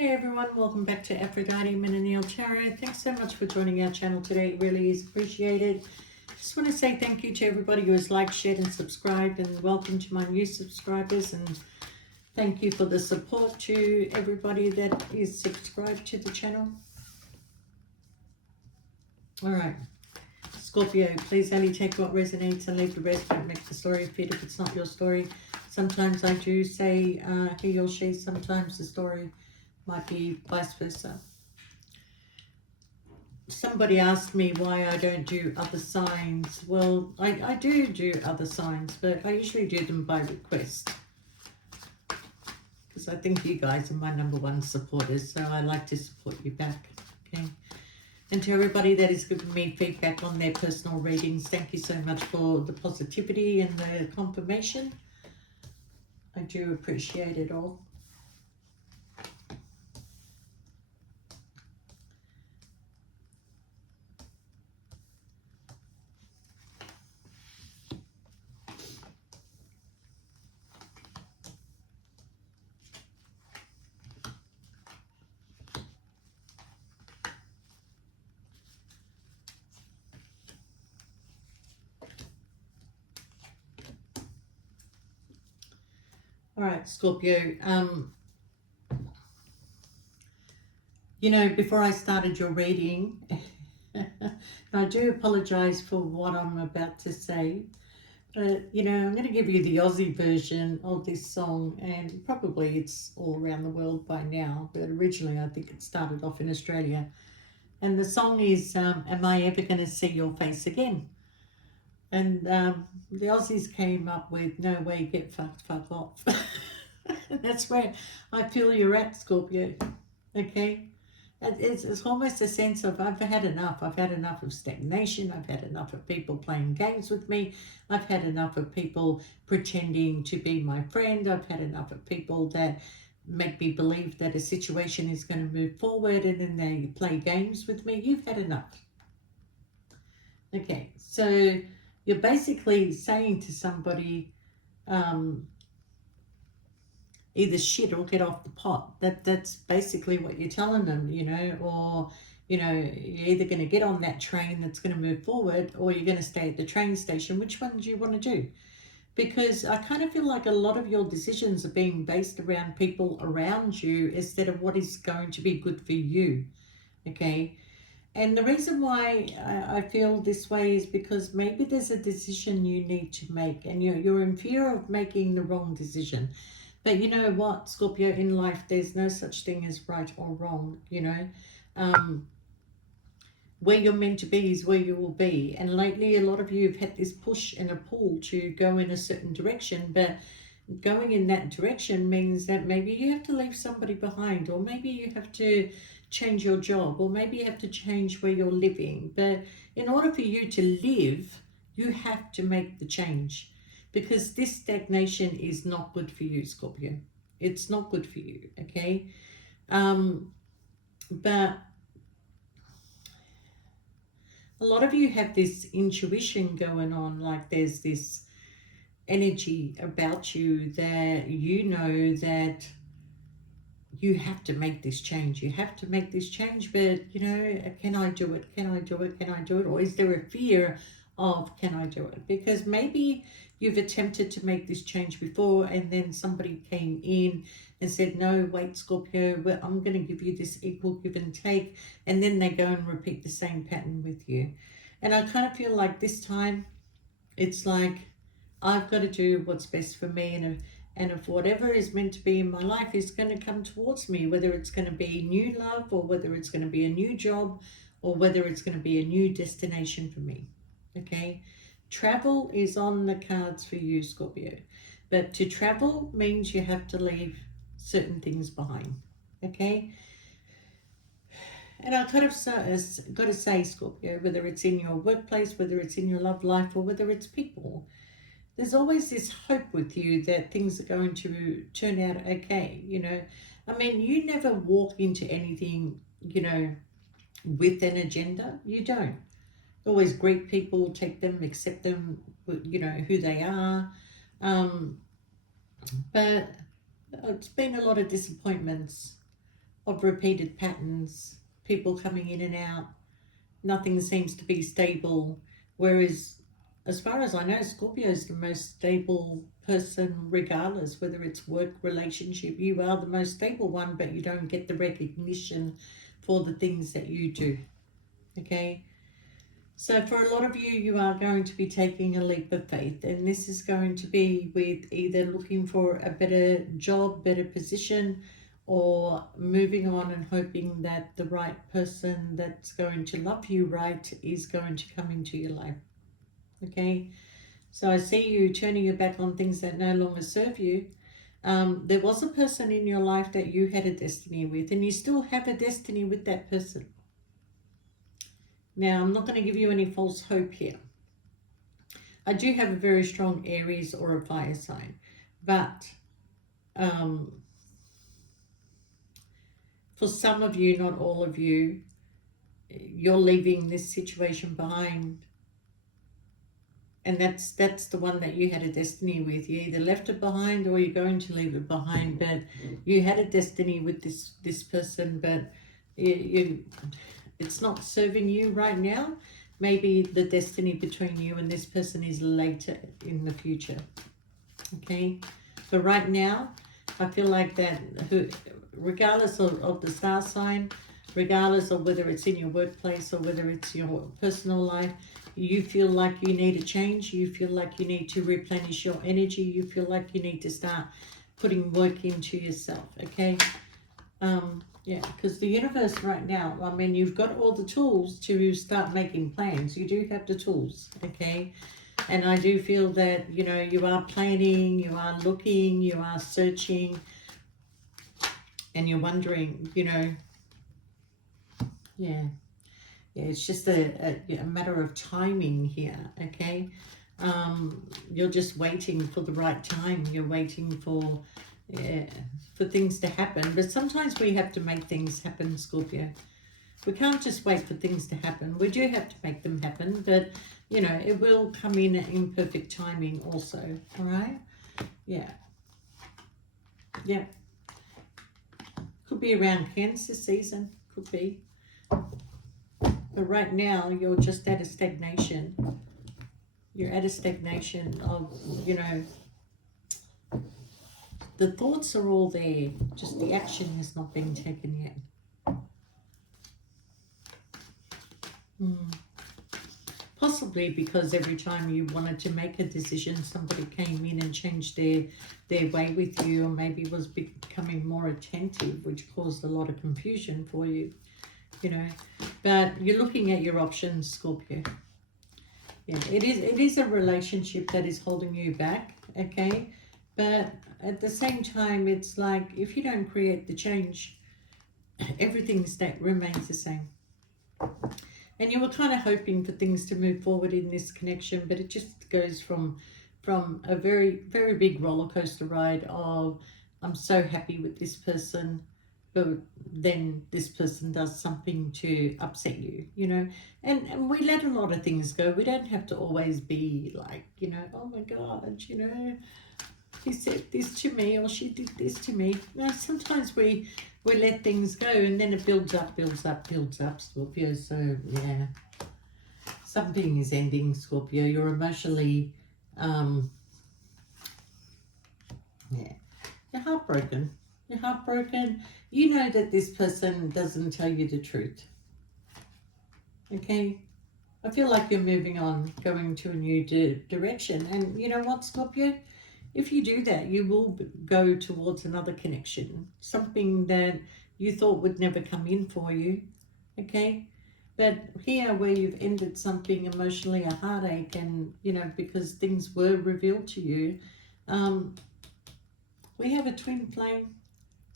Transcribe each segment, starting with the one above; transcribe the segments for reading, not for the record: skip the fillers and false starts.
Hey everyone, welcome back to Aphrodite Menaniel Tarot. Thanks so much for joining our channel today. It really is appreciated. Just want to say thank you to everybody who has liked, shared and subscribed, and welcome to my new subscribers, and thank you for the support to everybody that is subscribed to the channel. Alright, Scorpio, please only take what resonates and leave the rest. Don't make the story fit if it's not your story. Sometimes I do say he or she, sometimes the story might be vice versa. Somebody asked me why I don't do other signs. Well, I do other signs, but I usually do them by request, because I think you guys are my #1 supporters, so I like to support you back, okay? And to everybody that is giving me feedback on their personal readings, thank you so much for the positivity and the confirmation. I do appreciate it all. All right, Scorpio, you know, before I started your reading, I do apologize for what I'm about to say, but, you know, I'm going to give you the Aussie version of this song, and probably it's all around the world by now, but originally I think it started off in Australia. And the song is, Am I Ever Going to See Your Face Again? And the Aussies came up with, no way, get fucked, fuck off. That's where I feel you're at, Scorpio, okay? It's almost a sense of, I've had enough. I've had enough of stagnation. I've had enough of people playing games with me. I've had enough of people pretending to be my friend. I've had enough of people that make me believe that a situation is going to move forward and then they play games with me. You've had enough. Okay, so you're basically saying to somebody, either shit or get off the pot. That's basically what you're telling them, you know, or, you know, you're either going to get on that train that's going to move forward, or you're going to stay at the train station. Which one do you want to do? Because I kind of feel like a lot of your decisions are being based around people around you instead of what is going to be good for you, okay? And the reason why I feel this way is because maybe there's a decision you need to make, and you're in fear of making the wrong decision. But you know what, Scorpio, in life, there's no such thing as right or wrong, you know. Where you're meant to be is where you will be. And lately, a lot of you have had this push and a pull to go in a certain direction, but going in that direction means that maybe you have to leave somebody behind, or maybe you have to change your job, or maybe you have to change where you're living. But in order for you to live, you have to make the change, because this stagnation is not good for you, Scorpio. It's not good for you, okay? But a lot of you have this intuition going on, like there's this energy about you that you know that you have to make this change. You have to make this change, but, you know, can I do it? Can I do it? Can I do it? Or is there a fear of, can I do it? Because maybe you've attempted to make this change before, and then somebody came in and said, no, wait, Scorpio, well, I'm going to give you this equal give and take. And then they go and repeat the same pattern with you. And I kind of feel like this time it's like, I've got to do what's best for me, and if whatever is meant to be in my life is going to come towards me, whether it's going to be new love, or whether it's going to be a new job, or whether it's going to be a new destination for me, okay? Travel is on the cards for you, Scorpio. But to travel means you have to leave certain things behind, okay? And I kind of got to say, Scorpio, whether it's in your workplace, whether it's in your love life, or whether it's people, there's always this hope with you that things are going to turn out okay, you know. I mean, you never walk into anything, you know, with an agenda. You don't. You always greet people, take them, accept them, you know, who they are. But it's been a lot of disappointments of repeated patterns, people coming in and out. Nothing seems to be stable. Whereas, as far as I know, Scorpio is the most stable person, regardless whether it's work, relationship. You are the most stable one, but you don't get the recognition for the things that you do. Okay. So for a lot of you, you are going to be taking a leap of faith, and this is going to be with either looking for a better job, better position, or moving on and hoping that the right person that's going to love you right is going to come into your life. Okay, so I see you turning your back on things that no longer serve you. There was a person in your life that you had a destiny with, and you still have a destiny with that person. Now, I'm not going to give you any false hope here. I do have a very strong Aries or a fire sign, but for some of you, not all of you, you're leaving this situation behind, and that's the one that you had a destiny with. You either left it behind or you're going to leave it behind, but you had a destiny with this person, but it's not serving you right now. Maybe the destiny between you and this person is later in the future. Okay, but right now I feel like that regardless of the star sign, regardless of whether it's in your workplace or whether it's your personal life, you feel like you need a change. You feel like you need to replenish your energy. You feel like you need to start putting work into yourself. Okay. Yeah, because the universe right now, I mean, you've got all the tools to start making plans. You do have the tools. Okay. And I do feel that, you know, you are planning, you are looking, you are searching, and you're wondering, you know, yeah, it's just a matter of timing here, okay? You're just waiting for the right time. You're waiting for things to happen. But sometimes we have to make things happen, Scorpio. We can't just wait for things to happen. We do have to make them happen, but, you know, it will come in perfect timing also, all right? Yeah. Yeah. Could be around Cancer season, could be. But right now, you're just at a stagnation. You're at a stagnation of, you know, the thoughts are all there, just the action has not been taken yet. Possibly because every time you wanted to make a decision, somebody came in and changed their way with you, or maybe was becoming more attentive, which caused a lot of confusion for you, you know. But you're looking at your options, Scorpio. Yeah, it is a relationship that is holding you back, okay? But at the same time, it's like if you don't create the change, everything remains the same. And you were kind of hoping for things to move forward in this connection, but it just goes from a very, very big roller coaster ride of I'm so happy with this person, but then this person does something to upset you, you know. And we let a lot of things go. We don't have to always be like, you know, oh my God, you know, he said this to me or she did this to me. No, sometimes we let things go and then it builds up, Scorpio. So yeah, something is ending, Scorpio. You're emotionally, yeah, you're heartbroken. You're heartbroken. You know that this person doesn't tell you the truth. Okay? I feel like you're moving on, going to a new direction. And you know what, Scorpio? If you do that, you will go towards another connection, something that you thought would never come in for you, okay? But here where you've ended something emotionally, a heartache, and, you know, because things were revealed to you, we have a twin flame,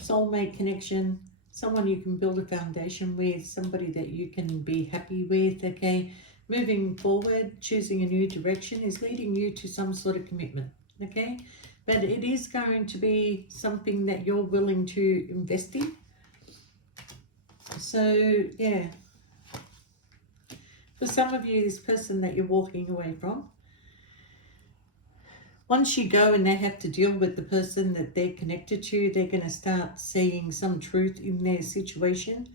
soulmate connection, someone you can build a foundation with, somebody that you can be happy with, okay? Moving forward, choosing a new direction is leading you to some sort of commitment, okay? But it is going to be something that you're willing to invest in. So, yeah. For some of you, this person that you're walking away from once you go and they have to deal with the person that they're connected to, they're going to start seeing some truth in their situation.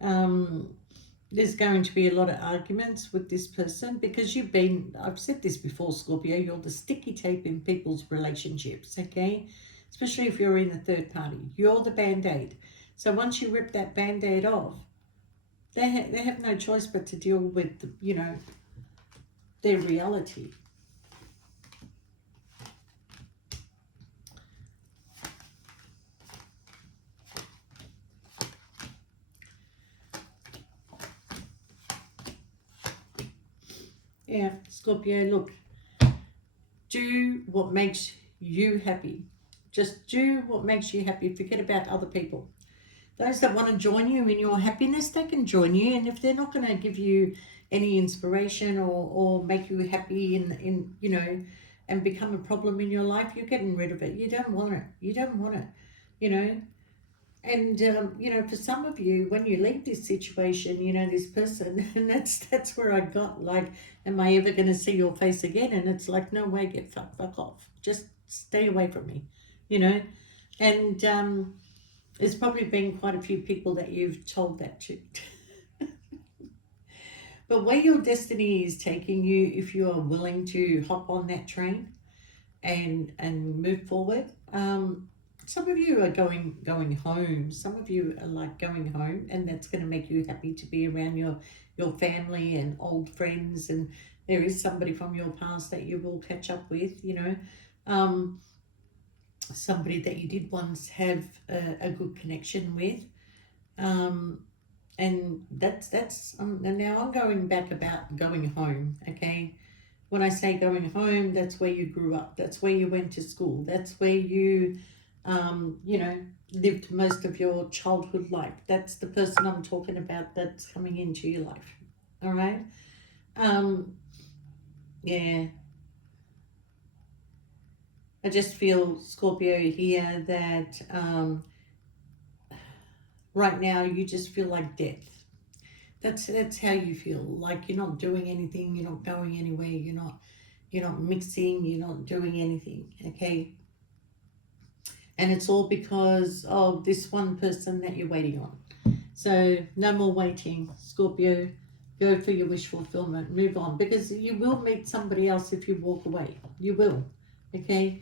There's going to be a lot of arguments with this person because I've said this before, Scorpio, you're the sticky tape in people's relationships, okay? Especially if you're in the third party. You're the Band-Aid. So once you rip that Band-Aid off, they have no choice but to deal with, their reality. Yeah, Scorpio, look, do what makes you happy. Just do what makes you happy. Forget about other people. Those that want to join you in your happiness, they can join you. And if they're not going to give you any inspiration or make you happy and become a problem in your life, you're getting rid of it. You don't want it. You don't want it, you know. And for some of you, when you leave this situation, this person, and that's where I got like, am I ever going to see your face again? And it's like, no way, fuck off. Just stay away from me, And there's probably been quite a few people that you've told that to. But where your destiny is taking you, if you are willing to hop on that train and move forward, some of you are going home. Some of you are like going home, and that's going to make you happy to be around your family and old friends. And there is somebody from your past that you will catch up with. Somebody that you did once have a good connection with. And that's and now I'm going back about going home. Okay, when I say going home, that's where you grew up. That's where you went to school. That's where you lived most of your childhood life. That's the person I'm talking about that's coming into your life. All right. Yeah. I just feel, Scorpio, here that right now you just feel like death. That's how you feel. Like you're not doing anything. You're not going anywhere. You're not mixing. You're not doing anything. Okay. And it's all because of this one person that you're waiting on. So no more waiting, Scorpio. Go for your wish fulfillment. Move on, because you will meet somebody else if you walk away. You will. Okay.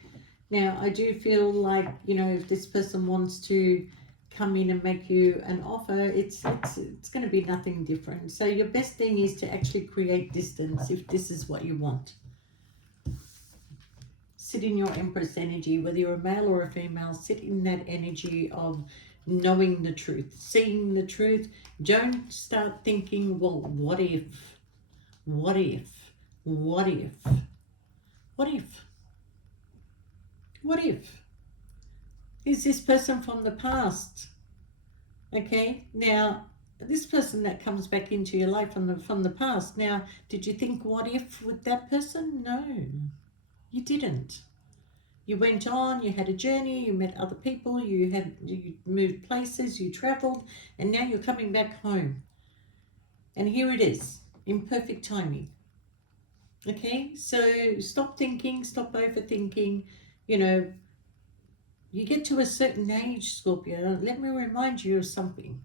Now I do feel like if this person wants to come in and make you an offer, it's going to be nothing different. So your best thing is to actually create distance if this is what you want. Sit in your Empress energy, whether you're a male or a female. Sit in that energy of knowing the truth, seeing the truth. Don't start thinking, well, what if, what if, what if, what if, what if? Is this person from the past? Okay, now this person that comes back into your life from the past. Now, did you think what if with that person? No, you didn't. You went on, you had a journey, you met other people, you moved places, you traveled, and now you're coming back home. And here it is, in perfect timing. Okay, so stop thinking, stop overthinking. You get to a certain age, Scorpio, let me remind you of something.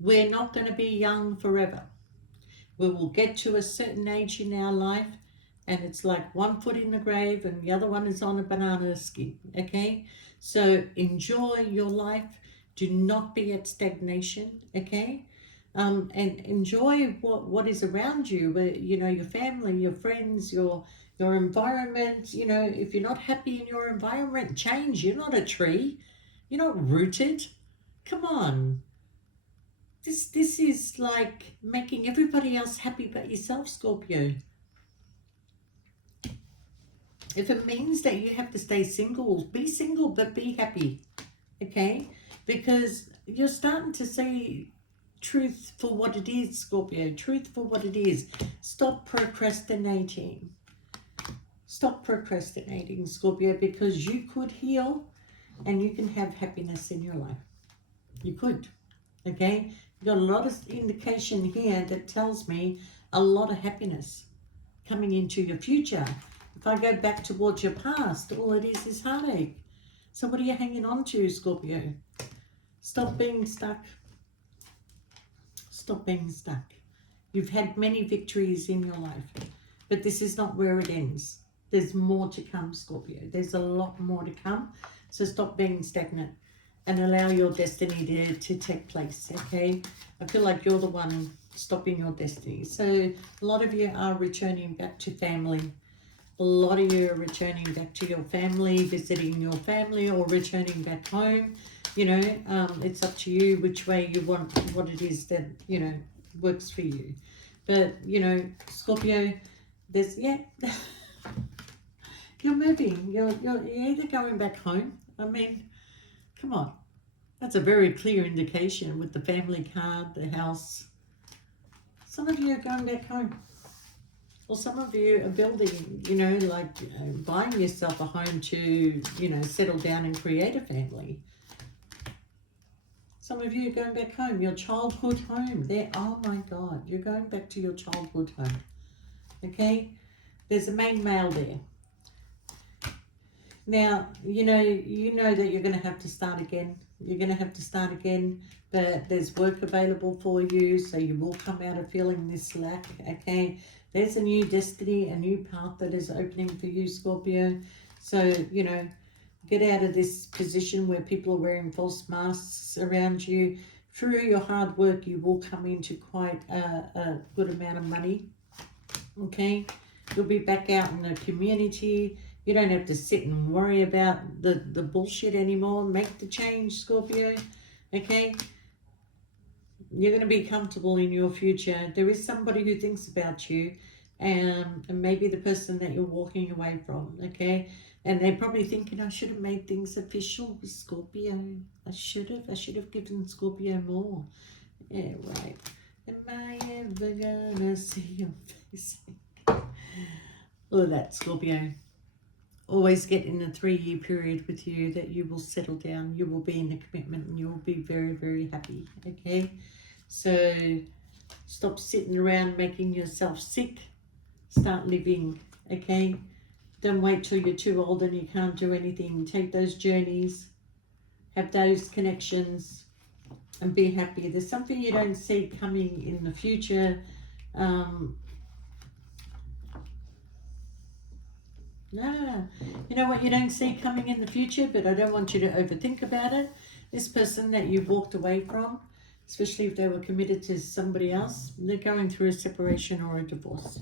We're not going to be young forever. We will get to a certain age in our life, and it's like one foot in the grave and the other one is on a banana skin. Okay, so enjoy your life. Do not be at stagnation. Okay, and enjoy what is around you. Where your family, your friends, your environment. If you're not happy in your environment, change. You're not a tree. You're not rooted. Come on. This is like making everybody else happy but yourself, Scorpio. If it means that you have to stay single, be single but be happy. Okay? Because you're starting to see truth for what it is, Scorpio. Truth for what it is. Stop procrastinating. Stop procrastinating, Scorpio, because you could heal and you can have happiness in your life. You could. Okay? You've got a lot of indication here that tells me a lot of happiness coming into your future. If I go back towards your past, all it is heartache. So what are you hanging on to, Scorpio? Stop being stuck. Stop being stuck. You've had many victories in your life, but this is not where it ends. There's more to come, Scorpio. There's a lot more to come. So stop being stagnant and allow your destiny to take place, okay? I feel like you're the one stopping your destiny. So a lot of you are returning back to family. A lot of you are returning back to your family, visiting your family, or returning back home. You know, it's up to you which way you want, what it is that, you know, works for you. But, you know, Scorpio, there's, yeah, you're moving. You're either going back home. I mean, come on. That's a very clear indication with the family card, the house. Some of you are going back home. Or some of you are building, you know, like buying yourself a home to, you know, settle down and create a family. Some of you are going back home, your childhood home. There, oh my God, you're going back to your childhood home. Okay? There's a main male there. Now, you know that you're going to have to start again. You're going to have to start again, but there's work available for you, so you will come out of feeling this lack, okay? There's a new destiny, a new path that is opening for you, Scorpio. So, you know, get out of this position where people are wearing false masks around you. Through your hard work, you will come into quite a good amount of money, okay? You'll be back out in the community. You don't have to sit and worry about the bullshit anymore. Make the change, Scorpio, okay? You're going to be comfortable in your future. There is somebody who thinks about you, and maybe the person that you're walking away from, okay? And they're probably thinking, I should have made things official with Scorpio. I should have given Scorpio more. Yeah, right. Am I ever gonna see your face? All of that, Scorpio. Always get in a 3-year period with you that you will settle down. You will be in a commitment and you will be very, very happy, okay? So stop sitting around making yourself sick. Start living, okay? Don't wait till you're too old and you can't do anything. Take those journeys, have those connections, and be happy. There's something you don't see coming in the future. No, you know what you don't see coming in the future, but I don't want you to overthink about it. This person that you've walked away from, especially if they were committed to somebody else, they're going through a separation or a divorce.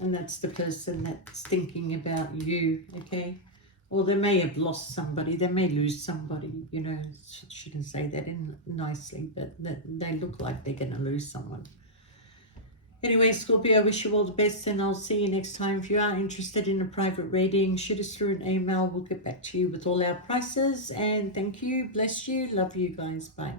And that's the person that's thinking about you, okay? Or they may have lost somebody, they may lose somebody, you know, shouldn't say that in nicely, but they look like they're going to lose someone. Anyway, Scorpio, I wish you all the best and I'll see you next time. If you are interested in a private reading, shoot us through an email. We'll get back to you with all our prices. And thank you. Bless you. Love you guys. Bye.